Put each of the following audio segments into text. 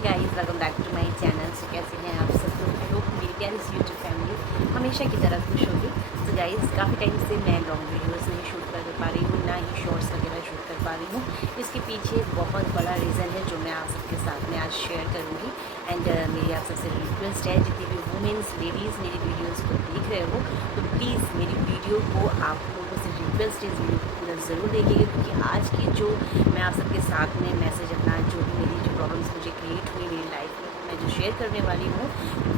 Guys, welcome back to my channel. So कैसे हैं आप सब लोग? आई होप मेरी प्यारी यूट्यूब फैमिली हमेशा की तरह खुश होगी। तो गाइस, काफ़ी टाइम से मैं लॉन्ग वीडियोस नहीं शूट कर पा रही हूँ, ना ही शॉर्ट्स वगैरह शूट कर पा रही हूँ। इसके पीछे बहुत बड़ा रीज़न है जो मैं आप सबके साथ में आज शेयर करूँगी। एंड मेरी आप सबसे रिक्वेस्ट है, जितनी भी वुमेंस लेडीज़ मेरी वीडियोज़ को देख रहे हो तो प्लीज़ मेरी वीडियो को आप लोगों से रिक्वेस्ट है, वीडियो को पूरा ज़रूर देखिएगा, क्योंकि आज की जो मैं आप सबके साथ में मैसेज अपना जो भी मेरी जो प्रॉब्लम्स मुझे क्रिएट हुई मेरी लाइफ में, वो मैं जो शेयर करने वाली हूँ,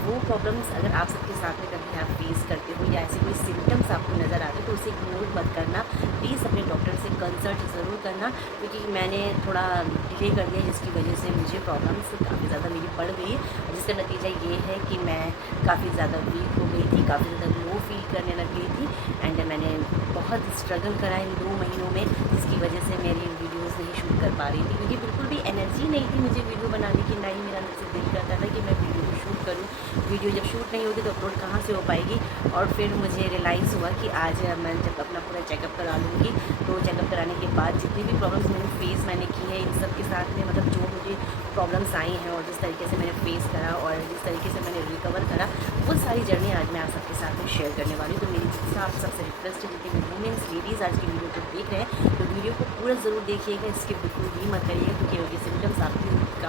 वो प्रॉब्लम्स अगर आप सबके साथ में कभी आप फेस करते हो या ऐसे कोई सिम्टम्स आपको नज़र आते तो उसे इग्नोर मत करना। प्लीज़ अपने डॉक्टर से कंसल्ट ज़रूर करना, क्योंकि मैंने थोड़ा डिले कर दिया, जिसकी वजह से मुझे प्रॉब्लम्स काफ़ी ज़्यादा मेरी बढ़ गई, जिसका नतीजा ये है कि मैं काफ़ी ज़्यादा वीक हो गई थी, काफ़ी ज़्यादा लो फील करने लग गई थी। एंड मैंने बहुत स्ट्रगल करा इन 2 महीनों में, जिसकी वजह से मेरी वीडियोज़ नहीं शूट कर पा रही थी, क्योंकि बिल्कुल भी एनर्जी नहीं थी मुझे वीडियो बनाने की, ना ही मेरा अंदर से दिल करता था कि मैं वीडियो को शूट करूँ। वीडियो जब शूट नहीं होगी तो अपलोड कहाँ से हो पाएगी। और फिर मुझे रियलाइज़ हुआ कि आज मैं जब अपना पूरा चेकअप करा लूँगी, तो चेकअप कराने के बाद जितनी भी प्रॉब्लम्स मैंने की है इन सब के साथ में, मतलब जो मुझे प्रॉब्लम्स आई हैं और जिस तरीके से मैंने फेस करा और जिस तरीके से मैंने रिकवर करा, वो सारी जर्नी आज मैं आप सबके साथ में शेयर करने वाली हूँ। तो मेरी आप सबसे रिक्वेस्ट है, जितनी भी वुमेंस लेडीज़ आज की वीडियो को देख रहे हैं तो वीडियो को पूरा ज़रूर देखिएगा, इसके बिल्कुल भी मत करिएगा, क्योंकि अगर सिम्टम्स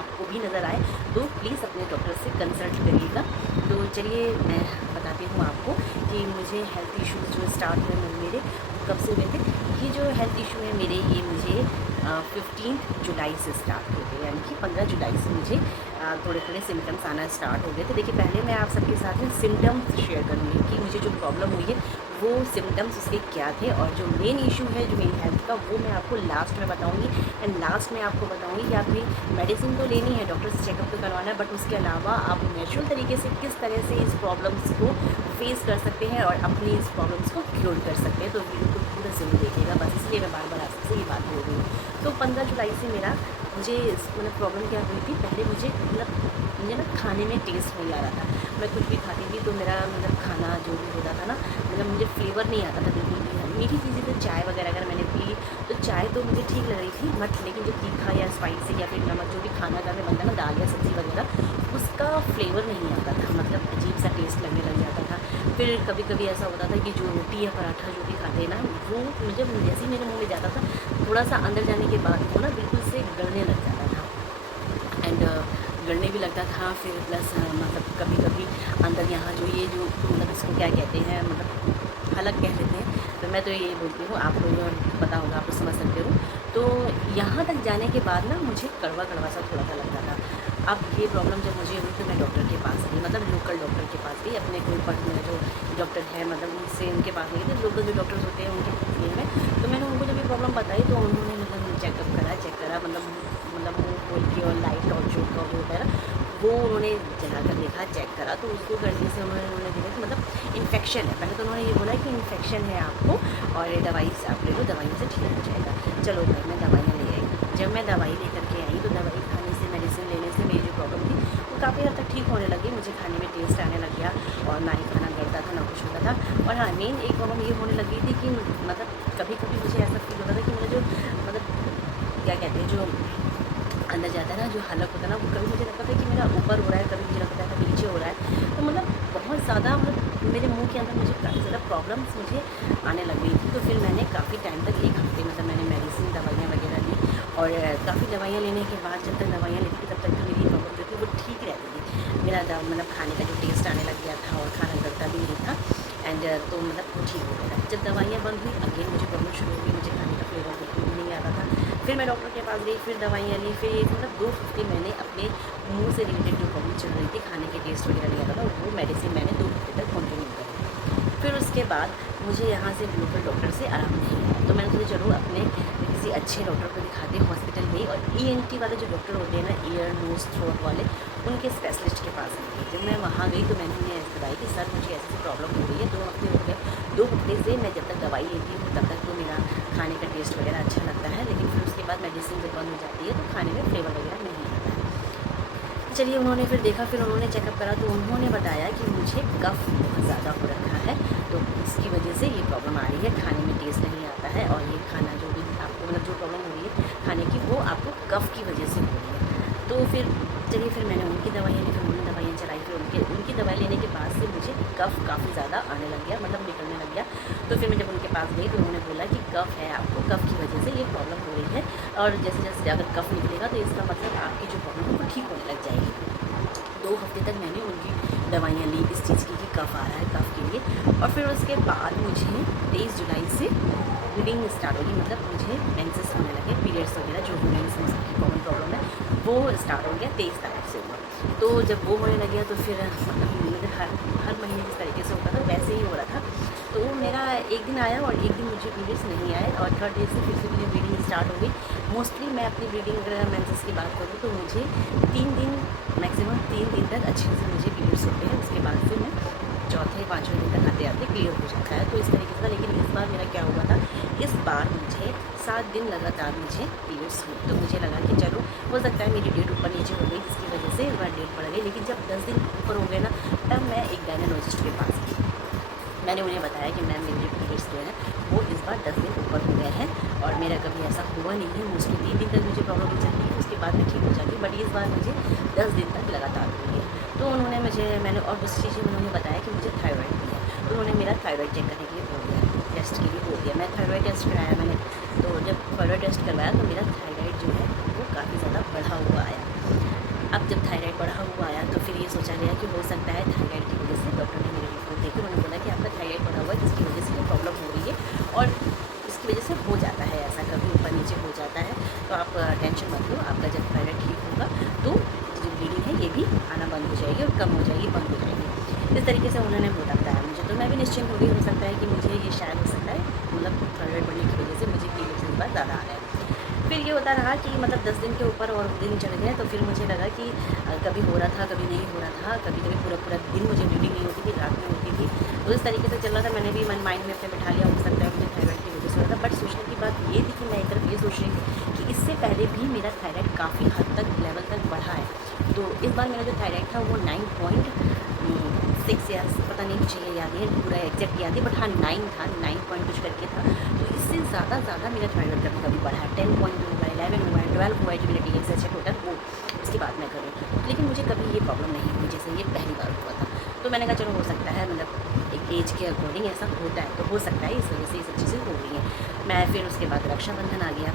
आपको भी नज़र आए तो प्लीज़ अपने डॉक्टर से कंसल्ट करिएगा। तो चलिए मैं बताती हूँ आपको कि मुझे हेल्थ इश्यूज़ जो स्टार्ट हुए मेरे कब से हुए थे। ये जो हेल्थ इशू है मेरे, ये मुझे 15 जुलाई से स्टार्ट हो गए, यानी कि 15 जुलाई से मुझे थोड़े थोड़े सिम्टम्स आना स्टार्ट हो गए थे। देखिए, पहले मैं आप सबके साथ में सिम्टम्स शेयर करूँगी कि मुझे जो प्रॉब्लम हुई है वो सिम्टम्स उसके क्या थे, और जो मेन इशू है जो मेरी हेल्थ का, वो मैं आपको लास्ट में बताऊँगी। एंड लास्ट में आपको बताऊँगी कि आपकी मेडिसिन तो लेनी है, डॉक्टर से चेकअप तो करवाना है, बट उसके अलावा आप नेचुरल तरीके से किस तरह से इस प्रॉब्लम्स को फेस कर सकते हैं और अपनी इस प्रॉब्लम्स को क्योर कर सकते हैं। तो वीडियो को पूरा ज़रूर देखिएगा, बस इसलिए मैं बार बार आप सबसे ये बात बोल रही हूँ। तो 15 जुलाई से मुझे मतलब प्रॉब्लम क्या हुई थी, पहले मुझे ना खाने में टेस्ट नहीं आ रहा था। मैं कुछ भी खाती थी तो मेरा मतलब खाना जो भी होता था ना, मतलब मुझे फ्लेवर नहीं आता था बिल्कुल भी। मीठी चीज़ें तो चाय वगैरह अगर मैंने पी तो चाय तो मुझे ठीक लग रही थी, बट लेकिन जो तीखा या स्पाइसी या फिर नमक जो भी खाना घर में बनता है ना, दाल या सब्ज़ी वगैरह, उसका फ्लेवर नहीं आता था, मतलब अजीब सा टेस्ट लगने लग जाता था। फिर कभी कभी ऐसा होता था कि जो रोटी या पराठा जो भी खाते हैं ना, वो मुझे जैसे ही मेरे मुँह में जाता था, थोड़ा सा अंदर जाने के बाद वो ना बिल्कुल से गलने लग जाता था। एंड गलने भी लगता था। फिर प्लस मतलब कभी कभी अंदर यहाँ जो ये जो मतलब इसको क्या कहते हैं, मतलब हलक कह देते हैं, तो मैं तो यही बोलती हूँ, आपको जो पता होगा आप तो समझ सकते हो। तो यहाँ तक जाने के बाद ना मुझे कड़वा कड़वा सा थोड़ा सा लगता था। अब ये प्रॉब्लम जब मुझे हुई तो मैं डॉक्टर के पास गई, मतलब लोकल डॉक्टर के पास गई, अपने कोई पर्सनल जो डॉक्टर है मतलब उनसे, उनके पास गई थी। लोकल जो डॉक्टर्स होते हैं उनके फील्ड में, तो मैंने उनको जब ये प्रॉब्लम बताई तो उन्होंने मतलब चेक करा, मतलब मुँह खोल के और लाइट और जो का वो वगैरह वो उन्होंने जला कर देखा, चेक करा, तो उसको करने से उन्होंने देखा कि मतलब इन्फेक्शन है। पहले तो उन्होंने ये बोला कि इन्फेक्शन है आपको और ये दवाई से आप ले लो, दवाइयों से ठीक हो जाएगा। चलो भाई, मैं दवाइयाँ ले आई। जब मैं दवाई लेकर के आई तो दवाई खाने से, मेडिसिन लेने से मेरी जो प्रॉब्लम थी वो काफ़ी हद तक ठीक होने लगी। मुझे खाने में टेस्ट आने लग गया और ना ही खाना गलता था ना कुछ होता था। और हाँ, मेन एक प्रॉब्लम ये होने लगी थी कि मतलब कभी कभी मुझे ऐसा फील होता था कि मेरा जो मतलब क्या कहते हैं, जो अंदर जाता है ना, जो हलक होता है ना, वो कभी मुझे लगता था कि मेरा ऊपर हो रहा है, कभी मुझे लगता था नीचे हो रहा है। तो मतलब बहुत ज़्यादा मतलब मेरे मुंह के अंदर मुझे काफ़ी ज़्यादा प्रॉब्लम्स मुझे आने लग गई थी। तो फिर मैंने काफ़ी टाइम तक, 1 हफ्ते मतलब मैंने मेडिसिन दवाइयाँ वगैरह ली, और काफ़ी दवाइयाँ लेने के बाद जब तक दवाइयाँ लेती थी तब तक तो मेरी प्रॉब्लम जो थी वो ठीक रहती थी। मेरा मतलब खाने का जो टेस्ट आने लग गया था और खाना गलता भी नहीं था। एंड तो मतलब वो ठीक हो गया था। जब दवाइयाँ बंद हुई, अगेन मुझे प्रॉब्लम शुरू हो गई, मुझे खाने का फ्लेवर बिल्कुल भी नहीं आता था। फिर मैं डॉक्टर के पास गई, फिर दवाइयाँ ली, फिर एक मतलब 2 हफ्ते मैंने अपने मुँह से रिलेटेड जो प्रॉब्लम चल रही थी, खाने के टेस्ट वगैरह नहीं आता था, वो मेडिसिन मैंने 2 हफ्ते तक कंटिन्यू करी। फिर उसके बाद मुझे यहाँ से लोकल डॉक्टर से आराम नहीं आया, तो मैंने सोचा चलो अपने किसी अच्छे डॉक्टर को दिखाते हैं हॉस्पिटल में। और ENT वाले जो डॉक्टर होते हैं ना, ईयर नोज़ थ्रोट वाले, उनके स्पेशलिस्ट के पास गई। जब मैं वहाँ गई तो मैंने उन्हें ऐसे बताया कि सर मुझे ऐसी प्रॉब्लम हो रही है, 2 हफ्ते हो गए, 2 हफ्ते से मैं जब तक दवाई लेती हूँ तब तक तो मेरा खाने का टेस्ट वगैरह अच्छा लगता है, लेकिन फिर उसके बाद मेडिसिन जब बंद हो जाती है तो खाने में फ्लेवर वगैरह नहीं आता है। चलिए, उन्होंने फिर देखा, फिर उन्होंने चेकअप करा तो उन्होंने बताया कि मुझे कफ़ बहुत ज़्यादा हो रखा है, तो इसकी वजह से ये प्रॉब्लम आ रही है, खाने में टेस्ट नहीं आता है, और ये खाना जो भी आपको मतलब जो प्रॉब्लम हो रही है खाने की, वो आपको कफ़ की वजह से हो रही है। तो फिर चलिए फिर मैंने उनकी दवाइयाँ ली, फिर उन्होंने दवाइयाँ चलाई, फिर उनकी दवाई लेने के बाद से मुझे कफ़ काफ़ी ज़्यादा आने लग गया, मतलब निकलने लग गया। तो फिर मैं जब उनके पास गई तो उन्होंने बोला कि कफ़ है आपको, कफ़ की वजह से ये प्रॉब्लम हो रही है, और जैसे जैसे अगर कफ़ निकलेगा तो इसका मतलब आपकी जो प्रॉब्लम है वो ठीक होने लग जाएगी। 2 हफ्ते तक मैंने उनकी दवाइयाँ ली इस चीज़ की कि कफ़ आ रहा है, कफ़ के लिए। और फिर उसके बाद मुझे 23 जुलाई से ब्लीडिंग स्टार्ट होगी, मतलब मुझे मेंसेस होने लगे, पीरियड्स वगैरह जो वुमेन्स में सबकी कॉमन प्रॉब्लम है वो स्टार्ट हो गया 23 तारीख से हुआ। तो जब वो होने लगे तो फिर मतलब हर महीने जिस तरीके से होता था वैसे ही हो रहा था। तो मेरा एक दिन आया और एक दिन मुझे पीरियड्स नहीं आए, और थर्ड डे से फिर से मुझे ब्लीडिंग स्टार्ट हो गई। मोस्टली मैं अपनी ब्लीडिंग अगर मेंसेस की बात करूँ तो मुझे 3 दिन, मैक्सिमम 3 दिन तक अच्छे से मुझे पीरियड्स होते हैं। उसके बाद से मैं चौथे 5वें दिन तक आते आते क्लियर हो जाता है। तो इस तरीके से था, लेकिन इस बार मेरा क्या हुआ था, इस बार मुझे 7 दिन लगातार मुझे पीरियड्स हुए। तो मुझे लगा कि चलो हो सकता है मेरी डेट ऊपर नीचे हो गई, जिसकी वजह से इस बार डेट बढ़ गई। लेकिन जब 10 दिन ऊपर हो गए ना, तब मैं एक गायनोलॉजिस्ट के पास गई। मैंने उन्हें बताया कि मैम मेरे जो पीरियड्स जो हैं वो इस बार 10 दिन ऊपर हो गए हैं, और मेरा कभी ऐसा हुआ नहीं है। मोस्टली 3 दिन तक मुझे प्रॉब्लम हो जाती है, उसके बाद मैं ठीक हो जाती हूँ, बट इस बार मुझे 10 दिन तक लगातार हुई है। तो उन्होंने मैंने और दूसरी चीज़ उन्होंने बताया कि मुझे थायराइड भी है। तो उन्होंने मेरा थायराइड चेक करने के लिए बोल दिया, टेस्ट के लिए बोल दिया। मैं थायराइड टेस्ट कराया मैंने, तो जब थायराइड टेस्ट करवाया तो मेरा थायराइड जो है वो काफ़ी ज़्यादा बढ़ा हुआ आया। अब जब थायराइड बढ़ा हुआ आया तो फिर ये सोचा गया कि हो सकता है थायराइड की वजह से, डॉक्टर ने मेरी रिपोर्ट देखी, उन्होंने बोला कि आपका थायराइड बढ़ा हुआ है, जिसकी वजह से ये प्रॉब्लम हो रही है, और इसकी वजह से हो जाता है ऐसा, कभी ऊपर नीचे हो जाता है। तो आप टेंशन मत लो, आपका जब थायराइड ठीक होगा तो जो ब्लीडिंग है ये भी आना बंद हो जाएगी, और कम हो जाएगी, बंद हो जाएगी। इस तरीके से उन्होंने बोला बताया मुझे, तो मैं भी निश्चिंत हो गई। हो सकता है कि मुझे ये शायद हो सकता है, मतलब थायराइड बढ़ने की वजह से मुझे पीरियड्स इस बार ज़्यादा आ रहा है। फिर ये होता रहा कि मतलब 10 दिन के ऊपर और दिन चढ़ गए, तो फिर मुझे लगा कि कभी हो रहा था, कभी नहीं हो रहा था, कभी कभी पूरा पूरा दिन मुझे ब्लीडिंग नहीं होती थी, रात में होती थी। तो इस तरीके से चल रहा था। मैंने भी माइंड में अपने बिठा लिया हो सकता है मुझे थायराइड की वजह से हो रहा था। बट सोचने की बात ये थी कि मैं एक तरफ ये सोच रही थी कि इससे पहले भी मेरा थायराइड काफ़ी हद तक लेवल तक बढ़ा है। तो इस बार मेरा जो थायराइड था वो 9.6 या पता नहीं, मुझे ये याद नहीं है पूरा एग्जैक्ट याद है, बट हाँ 9 था, 9 पॉइंट कुछ करके था। तो इससे ज़्यादा मेरा थायराइड कभी कभी बढ़ा है, 10 पॉइंट हुआ है, 11 हुआ है, 12 हुआ है, जो मेरा TSH चेक होता है वो, इसकी बात मैं करूँ। लेकिन मुझे कभी ये प्रॉब्लम नहीं हुई जैसे ये पहली बार हुआ था। तो मैंने कहा चलो हो सकता है, मतलब एक एज के अकॉर्डिंग ऐसा होता है, तो हो सकता है इस वजह से ये सब चीज़ें हो रही हैं। मैं फिर उसके बाद रक्षाबंधन आ गया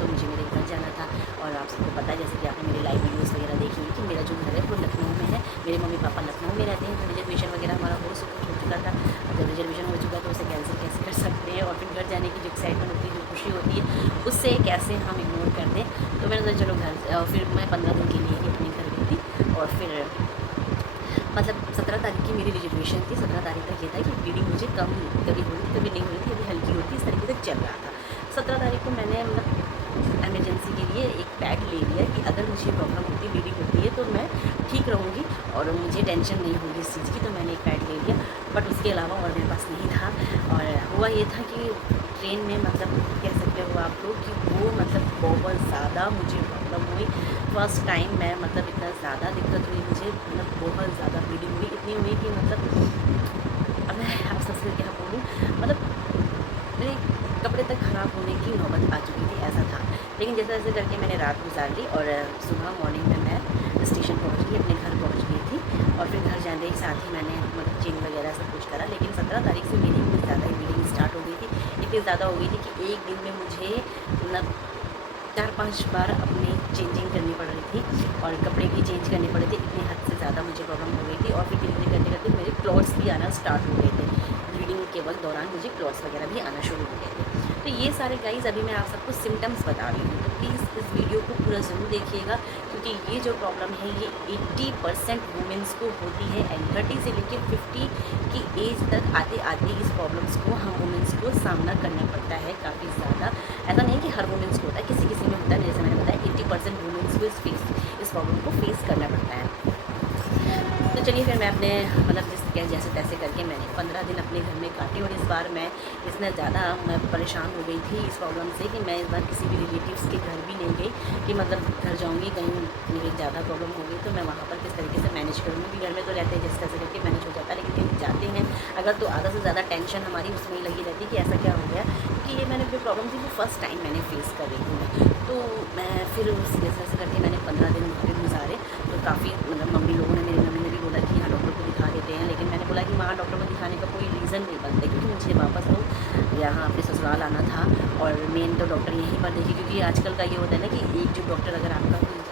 तो मुझे मेरे घर जाना था। और आप सबको पता है, जैसे कि आपने मेरे लाइव वीडियोस वगैरह देखी है, कि मेरा जो घर है वो लखनऊ में है। मेरे मम्मी पापा लखनऊ में रहते हैं, तो रिजर्वेशन वगैरह हमारा हो चुका था। अब जब रिजर्वेशन हो चुका तो उसे कैंसिल कैसे कर सकते हैं, और फिर घर जाने की जो एक्साइटमेंट होती है, जो खुशी होती है, उससे कैसे हम इग्नोर कर दें। तो मैंने सोचा चलो घर, फिर मैं 15 दिन के लिए ही अपने घर गई थी। और फिर मतलब 17 तारीख की मेरी रिजर्वेशन थी। 17 तारीख तक ये था कि ब्लीडिंग मुझे कम कभी हो रही थी, कभी नहीं हो रही थी, कभी हल्की होती, इस तरीके से चल रहा था। 17 तारीख को मैंने मतलब एमरजेंसी के लिए एक पैड ले लिया कि अगर मुझे प्रॉब्लम होती, ब्लीडिंग होती है तो मैं ठीक रहूँगी और मुझे टेंशन नहीं होगी इस चीज़ की। तो मैंने एक पैड ले लिया, बट उसके अलावा और मेरे पास नहीं था। और हुआ ये था कि ट्रेन में, मतलब कह सकते हो आप लोग कि वो मतलब बहुत ज़्यादा मुझे प्रॉब्लम हुई। फर्स्ट टाइम मैं मतलब इतना ज़्यादा दिक्कत हुई मुझे, मतलब बहुत ज़्यादा ब्लीडिंग हुई, इतनी हुई कि मतलब अब मैं आप सबसे क्या बोलूँ, मतलब मेरे कपड़े तक ख़राब होने की नौबत आ चुकी थी, ऐसा था। लेकिन जैसे जैसे करके मैंने रात गुजार ली, और सुबह मॉर्निंग में मैं स्टेशन पहुँच गई, अपने घर पहुँच गई थी। और फिर घर जाते ही साथ ही मैंने मतलब चेंज वगैरह सब कुछ करा। लेकिन 17 तारीख से मेरी कुछ ज़्यादा ही ब्लीडिंग स्टार्ट हो गई थी। इतनी ज़्यादा हो गई थी कि एक दिन में मुझे मतलब 4-5 बार अपनी चेंजिंग करनी पड़ रही थी, और कपड़े भी चेंज करने पड़े थे। इतनी हद से ज़्यादा मुझे प्रॉब्लम हो गई थी। और फिर डिलीवरी करते करते मेरे क्लॉट्स भी आना स्टार्ट हो गए थे। ब्लीडिंग के वक्त दौरान मुझे क्लॉट्स वगैरह भी आना शुरू हो गए थे। तो ये सारे गाइज़ अभी मैं आप सबको सिम्टम्स बता रही हूँ, तो प्लीज़ इस वीडियो को पूरा ज़रूर देखिएगा, क्योंकि ये जो प्रॉब्लम है ये 80% वुमेंस को होती है। एंड 30 से लेकर 50 की एज तक आते आते इस प्रॉब्लम्स को हम वुमेंस को सामना करना पड़ता है काफ़ी ज़्यादा। ऐसा नहीं कि हर वुमेंस को होता है, किसी किसी में होता है। जैसे मैंने बताया 80% वुमेंस को इस प्रॉब्लम को फेस करना पड़ता है। तो चलिए फिर मैं अपने मतलब जैसे तैसे करके मैंने 15 दिन अपने घर में काटे। और इस बार मैं इतना ज़्यादा मैं परेशान हो गई थी इस प्रॉब्लम से कि मैं इस बार किसी भी रिलेटिव्स के घर भी नहीं गई, कि मतलब घर जाऊंगी कहीं मेरी ज़्यादा प्रॉब्लम हो गई तो मैं वहाँ पर किस तरीके से मैनेज करूँगी। घर में तो रहते हैं जिस तरह से करके मैनेज हो जाता है, लेकिन कहीं जाते हैं अगर तो आधा से ज़्यादा टेंशन हमारी उसमें ही लगी रहती है कि ऐसा क्या हो गया, क्योंकि ये मैंने जो प्रॉब्लम थी वो फर्स्ट टाइम मैंने फेस कर रही हूँ। तो मैं फिर जैसे ऐसे करके मैंने 15 दिन वहाँ पे गुजारे। तो काफ़ी मतलब मम्मी लोगों ने, मेरी मम्मी ने भी बोला कि हाँ डॉक्टर को दिखा देते हैं, लेकिन मैंने बोला कि वहाँ डॉक्टर को दिखाने का कोई रीज़न नहीं बनता, क्योंकि मुझे वापस तो यहाँ अपने ससुराल आना था। और मेन तो डॉक्टर यहीं पर देखिए, क्योंकि आजकल का ये होता है ना कि एक जो डॉक्टर अगर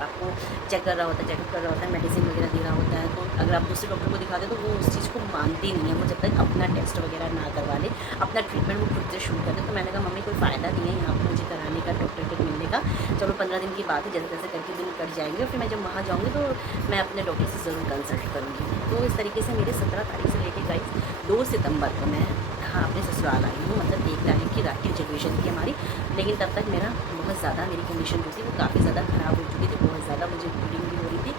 आपको चेक कर रहा होता है, चेकअप कर रहा होता है, मेडिसिन वगैरह दे रहा होता है, तो अगर आप दूसरे डॉक्टर को दिखाते तो वो उस चीज़ को मानते नहीं है। वो जब तक अपना टेस्ट वगैरह ना करवा ले, अपना ट्रीटमेंट वो खुद से शुरू कर दे। तो मैंने कहा मम्मी कोई फ़ायदा नहीं है यहाँ पर मुझे कराने का, डॉक्टर के मिलने का। चलो 15 दिन की बात है, जैसे जैसे करके दिन कट जाएंगे और फिर मैं जब वहाँ जाऊँगी तो मैं अपने डॉक्टर से ज़रूर कंसल्ट करूँगी। तो इस तरीके से मेरे 17 तारीख से लेके गाइस 2 सितंबर को मैं हाँ अपने ससुराल आई हूँ। मतलब 1 तारीख की रात की रिजर्वेशन थी हमारी, लेकिन तब तक मेरा बहुत ज़्यादा मेरी कंडीशन जो थी वो काफ़ी ज़्यादा ख़राब हो चुकी थी। बहुत ज़्यादा मुझे ब्लीडिंग भी हो रही थी।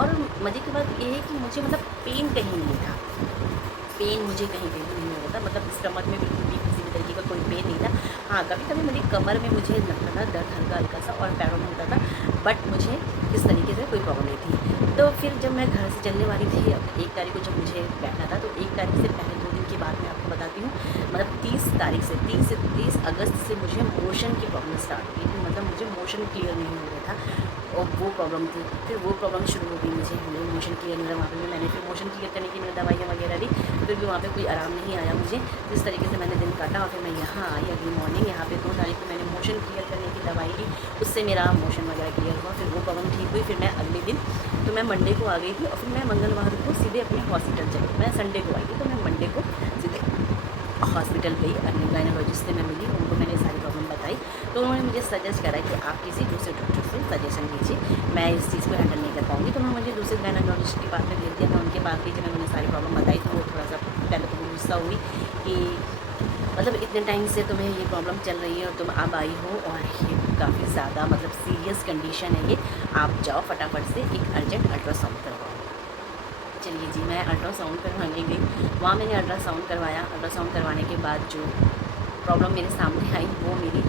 और मज़े की बात ये है कि मुझे मतलब पेन कहीं नहीं था, पेन मुझे कहीं पे भी नहीं हो रहा था। मतलब स्टमक में बिल्कुल भी किसी भी तरीके का कोई पेन नहीं था। हाँ, कभी कभी मेरी कमर में मुझे लगता था दर्द हल्का हल्का सा, और पैरों में होता था, बट मुझे इस तरीके से कोई प्रॉब्लम नहीं थी। तो फिर जब मैं घर से चलने वाली थी, अब 1 तारीख को जब मुझे बैठना था, तो 1 तारीख से पहले 2 दिन की बात मैं आपको बताती हूँ। मतलब 30 तारीख से 30 अगस्त से मुझे मोशन की प्रॉब्लम स्टार्ट हुई थी। मतलब मुझे मोशन क्लियर नहीं हो रहा था, और वो प्रॉब्लम थी। फिर वो प्रॉब्लम शुरू हो गई मुझे मोशन क्लियर नहीं रहा। वहाँ पे भी मैंने फिर मोशन क्लियर करने की मैंने दवाइयाँ वगैरह ली, फिर भी वहाँ पे कोई आराम नहीं आया मुझे। जिस तरीके से मैंने दिन काटा, और फिर मैं यहाँ आई अगली मॉर्निंग। यहाँ पे 2 तारीख को मैंने मोशन क्लियर करने की दवाई ली, उससे मेरा मोशन वगैरह क्लियर हुआ। फिर वो प्रॉब्लम ठीक हुई। फिर मैं अगले दिन, तो मैं मंडे को आ गई थी, और फिर मैं मंगलवार को सीधे अपने हॉस्पिटल चली। मैं संडे को आई थी, तो मैं मंडे को सीधे हॉस्पिटल गई। अन्य गायनोलॉजिस्ट से मैं मिली, उनको मैंने सारी प्रॉब्लम बताई। तो उन्होंने मुझे सजेस्ट करा कि आप किसी दूसरे डॉक्टर से सजेशन लीजिए, मैं इस चीज़ को हैंडल नहीं कर पाऊँगी। तो उन्होंने मुझे दूसरे गायनोलॉजिस्ट के पास में भेज दिया। मैं उनके पास गई, जब मैंने उन्हें सारी प्रॉब्लम बताई तो वो थोड़ा सा पहले तो गुस्सा हुई कि मतलब इतने टाइम से तुम्हें ये प्रॉब्लम चल रही है और तुम अब आई हो, और ये काफ़ी ज़्यादा मतलब सीरियस कंडीशन है ये, आप जाओ फटाफट से एक अर्जेंट अल्ट्रासाउंड करवाओ। चलिए जी, मैं अल्ट्रासाउंड करवाने गई। वहाँ मैंने अल्ट्रासाउंड करवाया। अल्ट्रासाउंड करवाने के बाद जो प्रॉब्लम मेरे सामने आई, वो मेरी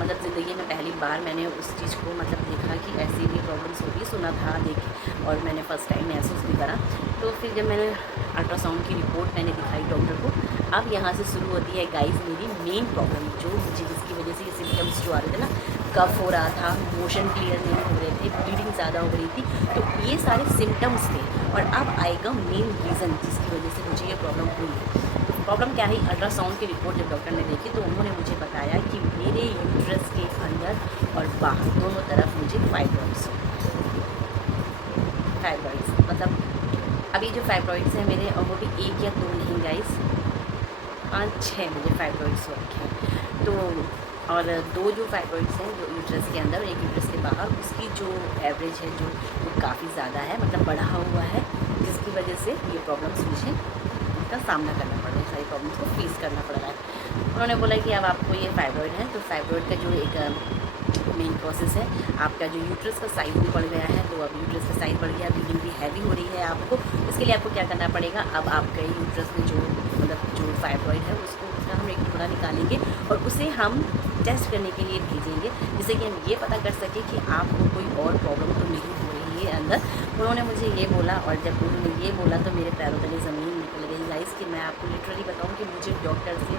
मतलब ज़िंदगी में पहली बार मैंने उस चीज़ को मतलब देखा कि ऐसी भी प्रॉब्लम्स होती है। सुना था, देख, और मैंने फ़र्स्ट टाइम महसूस भी करा। तो फिर जब मैंने अल्ट्रासाउंड की रिपोर्ट मैंने दिखाई डॉक्टर को, अब यहाँ से शुरू होती है गाइस मेरी मेन प्रॉब्लम, जो मुझे जिसकी वजह से ये सिम्टम्स जो आ रहे थे ना, कफ हो रहा था, मोशन क्लियर नहीं हो रहे थे, ब्लीडिंग ज़्यादा हो रही थी। तो ये सारे सिम्टम्स थे, और अब आएगा मेन रीज़न जिसकी वजह से मुझे ये प्रॉब्लम हुई है। तो प्रॉब्लम क्या है? अल्ट्रासाउंड की रिपोर्ट जब डॉक्टर ने देखी, तो उन्होंने मुझे बताया कि मेरे यूट्रस के अंदर और बाहर दोनों तरफ मुझे फाइब्रॉइड्स मतलब अभी जो फाइब्रॉइड्स हैं मेरे, और वो भी 1 या 2 नहीं गाइस, 5-6 मुझे फाइब्रॉइड्स हो रखे हैं। तो और 2 जो फाइब्रॉइड्स हैं जो यूट्रस के अंदर, एक यूट्रस के बाहर, उसकी जो एवरेज है जो वो काफ़ी ज़्यादा है, मतलब बढ़ा हुआ है, जिसकी वजह से ये प्रॉब्लम्स मुझे का सामना करना पड़ रहा है, सारी प्रॉब्लम्स को फेस करना पड़ रहा है। उन्होंने बोला कि अब आपको ये फाइब्रॉइड है, तो फाइब्रॉइड का जो एक मेन प्रोसेस है, आपका जो यूट्रस का साइज़ भी बढ़ गया है, तो अब यूट्रस का साइज़ बढ़ गया, ब्लीडिंग भी हैवी हो रही है आपको। इसके लिए आपको क्या करना पड़ेगा, अब आपके यूट्रस में जो मतलब जो फाइब्रॉइड है उसको, उसका हम एक टुकड़ा निकालेंगे और उसे हम टेस्ट करने के लिए भेजेंगे, जिससे कि हम ये पता कर सकें कि आपको कोई और प्रॉब्लम तो नहीं हो रही है अंदर। उन्होंने मुझे ये बोला, और जब उन्होंने ये बोला तो मेरे पैरों तले ज़मीन निकल गई गाइस। कि मैं आपको लिटरली बताऊं कि मुझे डॉक्टर से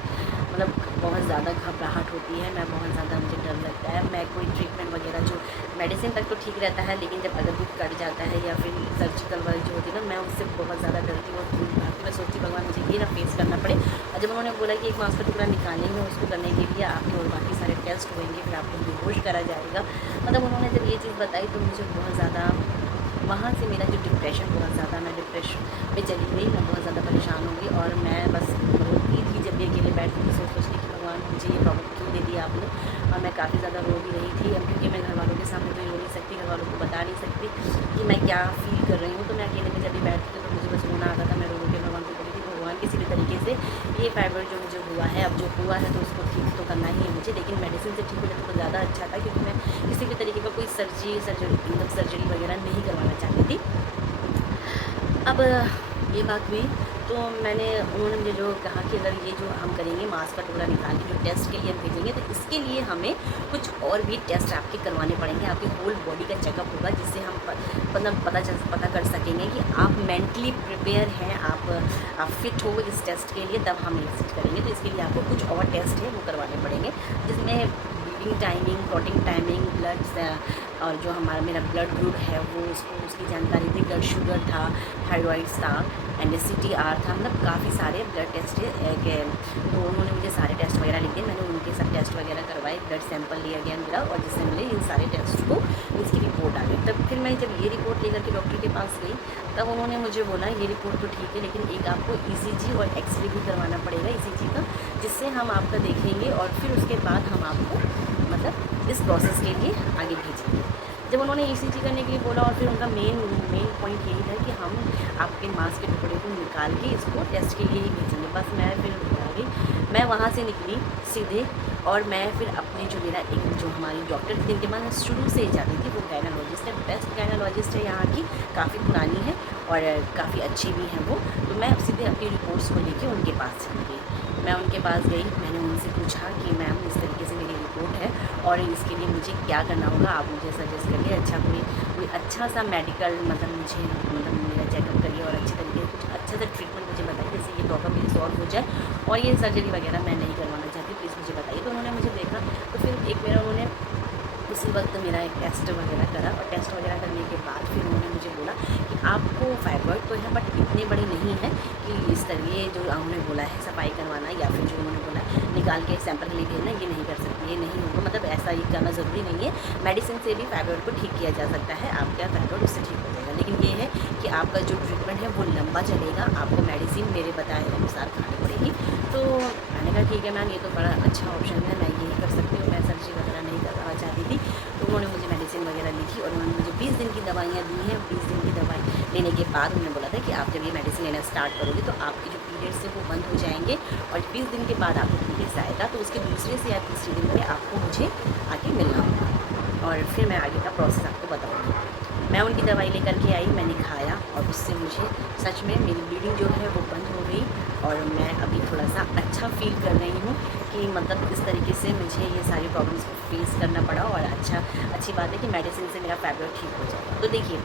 मतलब बहुत ज़्यादा घबराहट होती है, मैं बहुत ज़्यादा, मुझे डर लगता है। मैं कोई ट्रीटमेंट वगैरह जो मेडिसिन तक तो ठीक रहता है, लेकिन जब अगर कुछ कट जाता है या फिर सर्जिकल वाली जो होती है ना, मैं उससे बहुत ज़्यादा डरती हूँ और भागती। मैं सोचती भगवान मुझे ये ना फेस करना पड़े। और जब उन्होंने बोला कि एक मांस का टुकड़ा निकालेंगे, उसको करने के लिए आपके और बाकी सारे टेस्ट होंगे, फिर आपको बेहोश करा जाएगा, मतलब उन्होंने जब ये चीज़ बताई तो मुझे बहुत ज़्यादा, वहाँ से मेरा जो डिप्रेशन, बहुत ज़्यादा मैं डिप्रेशन में चली गई। मैं बहुत ज़्यादा परेशान हो गई, और मैं बस रोती थी जब भी अकेले बैठती थी, सोचती कि भगवान मुझे ये प्रॉब्लम क्यों दे दी आपने। और मैं काफ़ी ज़्यादा रो भी रही थी, क्योंकि मैं घर वालों के सामने तो रो नहीं सकती, घर वालों को बता नहीं सकती कि मैं क्या फ़ील कर रही हूँ। तो मैं अकेले में जब भी बैठती थी तो मुझे बस रोना आता था। मैं रो रो के भगवान को बोली थी, भगवान किसी भी तरीके से ये फाइब्रॉइड जो मुझे हुआ है, अब जो हुआ है तो उसको ठीक तो करना ही है मुझे, लेकिन मेडिसिन से ठीक हो जाता तो ज़्यादा अच्छा था, क्योंकि मैं किसी भी तरीके का कोई सर्जरी वगैरह नहीं करवाना चाहती थी। अब ये बात हुई, तो उन्होंने मुझे जो कहा कि अगर ये जो हम करेंगे मांस का टुकड़ा निकाल के जो टेस्ट के लिए हम भेजेंगे, तो इसके लिए हमें कुछ और भी टेस्ट आपके करवाने पड़ेंगे। आपके होल बॉडी का चेकअप होगा, जिससे हम मतलब पता कर सकेंगे कि आप मेंटली प्रिपेयर हैं, आप फिट हो इस टेस्ट के लिए, तब हम ये टेस्ट करेंगे। तो इसके लिए आपको कुछ और टेस्ट है वो करवाने पड़ेंगे, जिसमें ईटिंग टाइमिंग, प्रोटीन टाइमिंग, और जो हमारा मेरा ब्लड ग्रुप है वो उसकी जानकारी थी, ब्लड शुगर था, थायराइड्स था, एंड CTR था, मतलब काफ़ी सारे ब्लड टेस्ट के। तो उन्होंने मुझे सारे टेस्ट वगैरह लिख दिए, मैंने उनके सब टेस्ट वगैरह करवाए, ब्लड सैंपल लिया गया मेरा, और जिससे मिले इन सारे टेस्ट को इसकी रिपोर्ट आ गई। तब फिर मैं जब ये रिपोर्ट लेकर के डॉक्टर के पास गई, तब उन्होंने मुझे बोला ये रिपोर्ट तो ठीक है, लेकिन एक आपको ECG और एक्सरे भी करवाना पड़ेगा ECG का, जिससे हम आपका देखेंगे और फिर उसके बाद हम आपको मतलब इस प्रोसेस के लिए आगे भेजेंगे। जब उन्होंने ECG करने के लिए बोला, और फिर उनका मेन पॉइंट यही था कि हम आपके मांस के टुकड़े को निकाल के इसको टेस्ट के लिए ही भेजेंगे। बस मैं फिर आ गई, मैं वहाँ से निकली सीधे, और मैं फिर अपने जो मेरा एक जो हमारी डॉक्टर थी जिनके पास मैं शुरू से ही जाती थी, वो गायनोलॉजिस्ट है, बेस्ट गायनोलॉजिस्ट है यहाँ की, काफ़ी पुरानी है और काफ़ी अच्छी भी हैं वो। तो मैं सीधे अपनी रिपोर्ट्स को लेके उनके पास चली गई। मैं उनके पास गई, मैंने उनसे पूछा कि मैम इस तरीके से मेरी रिपोर्ट है और इसके लिए मुझे क्या करना होगा, आप मुझे सजेस्ट करिए। अच्छा कोई अच्छा सा मेडिकल मुझे मेरा चेकअप करिए और अच्छे तरीके से कुछ अच्छा सा ट्रीटमेंट मुझे बताइए, जैसे ये प्रॉब्लम मेरी सॉल्व हो जाए और ये सर्जरी वगैरह मैं नहीं करवाना चाहती, प्लीज़ मुझे बताइए। तो उन्होंने मुझे देखा, तो फिर एक मेरा उन्होंने उसी वक्त मेरा एक टेस्ट वगैरह करा, और टेस्ट वगैरह करने के बाद फिर उन्होंने मुझे बोला कि आपको फाइब्रॉइड तो है, बट इतने बड़े नहीं है कि इस तरह ये जो उन्होंने बोला है सफाई करवाना, या फिर जो उन्होंने बोला है निकाल के सैंपल के लिए भेजना, ये नहीं कर सकती, ये नहीं होगा, मतलब ऐसा ही करना ज़रूरी नहीं है। मेडिसिन से भी फाइब्रॉइड को ठीक किया जा सकता है, आपका फाइब्रॉइड उससे ठीक हो जाएगा, लेकिन ये है कि आपका जो ट्रीटमेंट है वो लंबा चलेगा, आपको मेडिसिन मेरे बताए अनुसार खानी पड़ेगी। तो मैंने कहा ठीक है मैम, ये तो बड़ा अच्छा ऑप्शन है, मैं यही कर सकती हूँ, मैं सर्जरी वगैरह नहीं करवाना चाहती थी। तो उन्होंने मुझे मेडिसिन वगैरह लिखी और उन्होंने मुझे 20 दिन की दवाइयाँ दी हैं। 20 दिन की दवाई लेने के बाद उन्होंने बोला था कि आप जब ये मेडिसिन लेना स्टार्ट करोगे तो आपके जो पीरियड्स है वो बंद हो जाएंगे, और 20 दिन के बाद आपको पीरियड्स आएगा, तो उसके दूसरे से या तीसरे दिन में आपको मुझे आगे मिलना होगा और फिर मैं आगे का प्रोसेस आपको बताऊँगी। मैं उनकी दवाई लेकर के आई, मैंने खाया, और उससे मुझे सच में मेरी ब्लीडिंग जो है वो बंद हो गई, और मैं अभी थोड़ा सा अच्छा फील कर रही हूँ कि मतलब इस तरीके से मुझे ये सारी प्रॉब्लम्स को फेस करना पड़ा, और अच्छी बात है कि मेडिसिन से मेरा फाइब्रॉइड ठीक हो जाएगा। तो देखिए,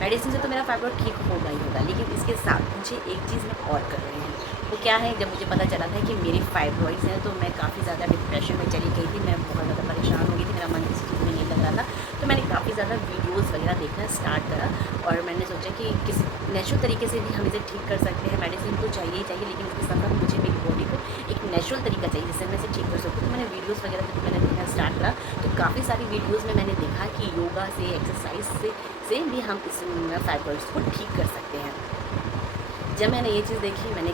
मेडिसिन से तो मेरा फाइब्रॉइड ठीक होगा ही होगा, लेकिन इसके साथ मुझे एक चीज़ मैं और कर रही हूँ। वो क्या है, जब मुझे पता चला था कि मेरी फाइब्रॉइड्स हैं, तो मैं काफ़ी ज़्यादा डिप्रेशन में चली गई थी, मैं बहुत ज़्यादा परेशान हो गई थी, मेरा मन किसी चीज़ में नहीं लग रहा था। तो मैंने काफ़ी ज़्यादा वीडियोज़ वगैरह देखना स्टार्ट करा, और मैंने सोचा कि किसी नेचुरल तरीके से भी हम इसे ठीक कर सकते हैं। मेडिसिन तो चाहिए ही चाहिए, लेकिन उसके साथ साथ मुझे मेरी बॉडी को एक नेचुरल तरीका चाहिए जिससे मैं इसे ठीक कर सकूँ। तो मैंने वीडियोज़ वगैरह जब मैंने देखना स्टार्ट करा, तो काफ़ी सारी वीडियोज़ में मैंने देखा कि योगा से, एक्सरसाइज से भी हम इस फाइब्रॉइड्स को ठीक कर सकते हैं। जब मैंने ये चीज़ देखी, मैंने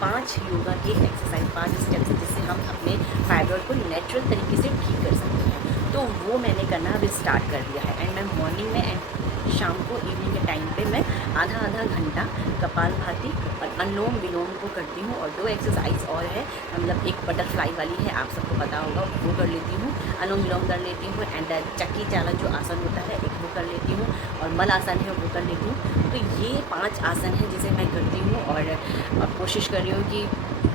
5 योगा की एक्सरसाइज, 5 स्टेप्स जिससे हम अपने फाइब्रॉइड को नेचुरल तरीके से ठीक कर सकते हैं, तो वो मैंने करना अभी स्टार्ट कर दिया है। एंड मैं मॉर्निंग में एंड शाम को, इवनिंग के टाइम पे मैं आधा घंटा कपालभाति और अनुलोम विलोम को करती हूँ, और 2 एक्सरसाइज और है, मतलब एक बटरफ्लाई वाली है, आप सबको पता होगा, वो कर लेती हूँ, अनुलोम विलोम कर लेती हूँ, एंड चक्की चालक जो आसन होता है एक वो कर लेती हूँ, और मल आसन है वो कर लेती हूँ। तो ये 5 आसन है जिसे मैं करती हूँ, और कोशिश कर रही हूँ कि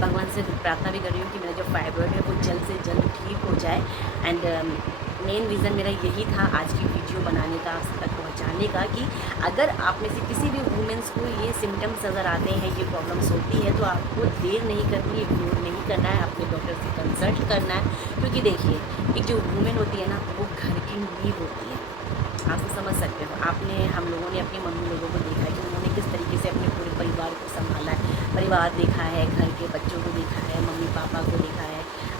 भगवान से प्रार्थना भी कर रही हूँ कि मेरा जो फाइब्रॉइड है वो जल्द से जल्द ठीक हो जाए। एंड मेन रीज़न मेरा यही था आज की वीडियो बनाने का, आप तक पहुंचाने का, कि अगर आप में से किसी भी वुमेंस को ये सिम्टम्स नज़र आते हैं, ये प्रॉब्लम्स होती है, तो आपको देर नहीं करनी है, इग्नोर नहीं करना है, अपने डॉक्टर से कंसल्ट करना है। क्योंकि देखिए, एक जो वुमेन होती है ना, वो घर की नींव होती है, आप तो समझ सकते हो। हम लोगों ने अपनी मम्मी लोगों को देखा है कि उन्होंने किस तरीके से अपने पूरे परिवार को संभाला है, परिवार देखा है, घर के बच्चों को देखा है, मम्मी पापा को देखा है,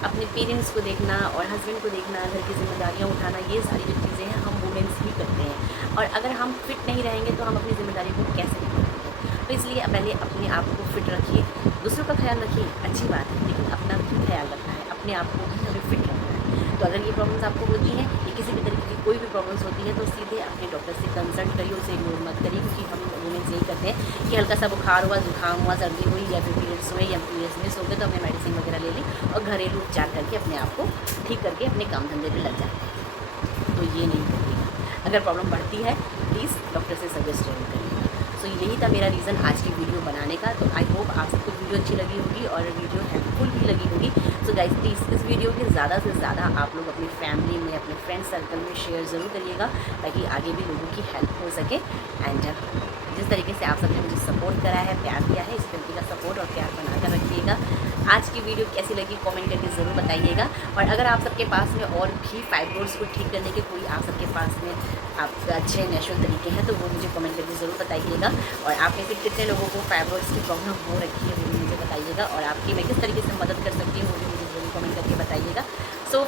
अपने पेरेंट्स को देखना और हस्बैंड को देखना, घर की जिम्मेदारियाँ उठाना, ये सारी जो चीज़ें हैं हम वुमेन्स ही करते हैं। और अगर हम फिट नहीं रहेंगे तो हम अपनी जिम्मेदारी को कैसे निभाएंगे। तो इसलिए पहले अपने आप को फिट रखिए, दूसरों का ख्याल रखिए, अच्छी बात है, लेकिन अपना भी ख्याल रखना है, अपने आप को भी हमें फिट रखना है। तो अगर ये प्रॉब्लम्स आपको होती हैं, या किसी भी तरीके की कोई भी प्रॉब्लम्स होती है, तो सीधे अपने डॉक्टर से कंसल्ट करिए, उसे इग्नोर मत करिए। क्योंकि हम वुमेन्स यही करते हैं कि हल्का सा बुखार हुआ, जुकाम हुआ, सर्दी हुई, या फिर पीरियड्स हुए, या पीरियड्स मिस हो गए, तो हमने मेडिसिन वगैरह ले ली और घरेलू उपचार करके अपने आप को ठीक करके अपने काम धंधे पर लग जाते हैं। तो ये नहीं करिएगा। अगर प्रॉब्लम बढ़ती है, प्लीज़ डॉक्टर से सजेस्ट जरूर करिएगा। सो यही था मेरा रीज़न आज की वीडियो बनाने का। तो आई होप आप सबको वीडियो अच्छी लगी होगी और वीडियो हेल्पफुल भी लगी होगी। सो गाइस, प्लीज़ इस वीडियो के ज़्यादा से ज़्यादा आप लोग अपनी फैमिली में, अपने फ्रेंड सर्कल में शेयर ज़रूर करिएगा, ताकि आगे भी लोगों की हेल्प हो सके। एंड जिस तरीके से आप सबने मुझे सपोर्ट करा है, प्यार दिया है, इस तरीके का सपोर्ट और प्यार बनाकर रखिएगा। आज की वीडियो कैसी लगी कमेंट करके ज़रूर बताइएगा। और अगर आप सबके पास में और भी फाइब्रोइड्स को ठीक करने के कोई आप सबके पास में आप अच्छे नेचुरल तरीके हैं तो वो मुझे कमेंट करके ज़रूर बताइएगा। और आप में से कितने लोगों को फाइब्रोइड्स की प्रॉब्लम हो रखी है वो भी मुझे बताइएगा, और आपकी मैं किस तरीके से मदद कर सकती हूँ वो भी मुझे ज़रूर कमेंट करके बताइएगा। सो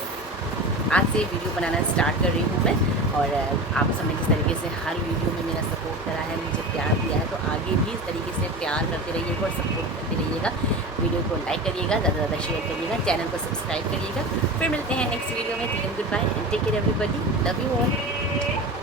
आज से वीडियो बनाना स्टार्ट कर रही हूँ मैं, और आप सबने जिस तरीके से हर वीडियो में मेरा सपोर्ट करा है, मुझे प्यार दिया है, तो आगे भी इस तरीके से प्यार करते रहिएगा और सपोर्ट करते रहिएगा। वीडियो को लाइक करिएगा, ज़्यादा से ज़्यादा शेयर करिएगा, चैनल को सब्सक्राइब करिएगा। फिर मिलते हैं नेक्स्ट वीडियो में। Goodbye and take care everybody, love you all.